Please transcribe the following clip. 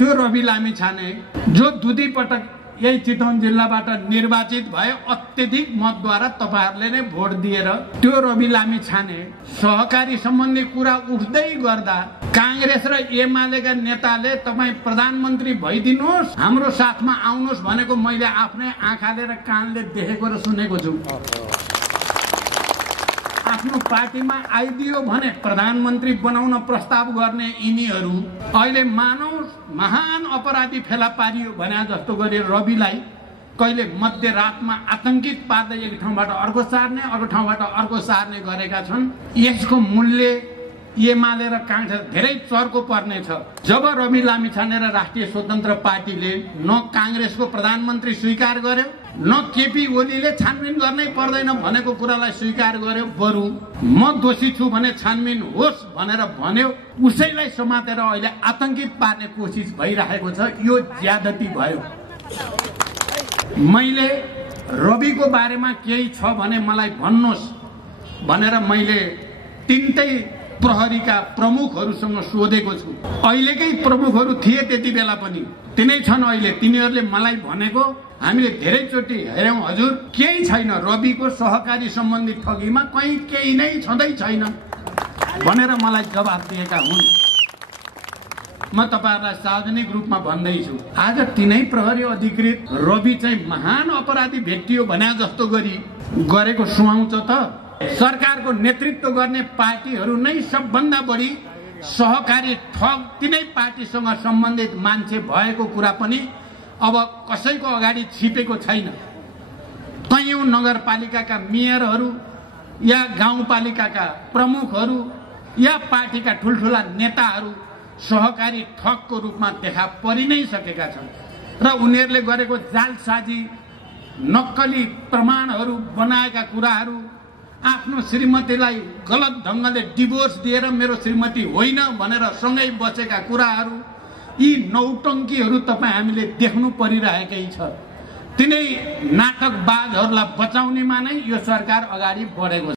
त्यो रवि लामिछाने जो दुई पटक यही चितवन जिल्लाबाट निर्वाचित भए अत्यधिक मतद्वारा तपाईहरुले नै भोट दिएर त्यो रवि लामिछाने सहकारी सम्बन्धी कुरा उठ्दै गर्दा कांग्रेस र एमालेका नेताले तपाई प्रधानमन्त्री भइदिनुहोस् हाम्रो साथमा आउनुहोस् भनेको मैले आफ्नै आँखाले र कानले देखेको र सुनेको छु। आफ्नो पार्टीमा आइदियो भने प्रधानमन्त्री बनाउन प्रस्ताव गर्ने यिनीहरू अहिले मानव महान अपराधी फेला पारियो भने जस्तो गरी रविलाई कहिले मध्यरातमा आतंकित पार्दै एक ठाउँबाट अर्को सार्ने अर्को ठाउँबाट अर्को सार्ने गरेका छन्। यसको मूल्य एमाले र कांग्रेस धेरै चर्को पर्नेछ। जब रवि लामिछाने र राष्ट्रिय स्वतन्त्र पार्टीले न कांग्रेसको प्रधानमन्त्री स्वीकार गर्यो न केपी ओलीले छानबिन गर्नै पर्दैन भनेको कुरालाई स्वीकार गर्यो, बरु म दोषी छु भने छानबिन होस् भनेर भन्यो, उसैलाई समातेर अहिले आतंकित पार्ने कोसिस भइरहेको छ। यो ज्यादती भयो। मैले रविको बारेमा केही छ भने मलाई भन्नुहोस् भनेर मैले तीनटै प्रहरीका प्रमुखहरूसँग सोधेको छु। अहिलेकै प्रमुखहरू थिए त्यति बेला पनि, तिनै छन् अहिले। तिनीहरूले मलाई भनेको हामीले धेरैचोटि हेर्यौं हजुर, केही छैन रविको सहकारी सम्बन्धी ठगीमा, कहीँ केही नै छँदै छैन भनेर मलाई जवाफ दिएका हुन्। म तपाईहरुलाई सार्वजनिक रूपमा भन्दैछु, आज तिनै प्रहरी अधिकृत रवि चाहिँ महान अपराधी भेटियो भने जस्तो गरी गरेको सुहाउँछ त? सरकारको नेतृत्व गर्ने पार्टीहरू नै सबभन्दा बढी सहकारी ठग तिनै पार्टीसँग सम्बन्धित मान्छे भएको कुरा पनि अब कसैको अगाडि छिपेको छैन। कयौं नगरपालिकाका मेयरहरू या गाउँपालिकाका प्रमुखहरू या पार्टीका ठुलठुला नेताहरू सहकारी ठगको रूपमा देखा परि नै सकेका छन् र उनीहरूले गरेको जालसाजी, नक्कली प्रमाणहरू बनाएका कुराहरू, आफ्नो श्रीमतीलाई गलत ढंगले डिभोर्स दिएर मेरो श्रीमती होइन भनेर सँगै बसेका कुराहरू, यी नौटंकीहरू तपाई हामीले देख्नु परिरहेकै छ। तिनै नाटकबाजहरूलाई बचाउनेमा नै यो सरकार अगाडि बढेको छ।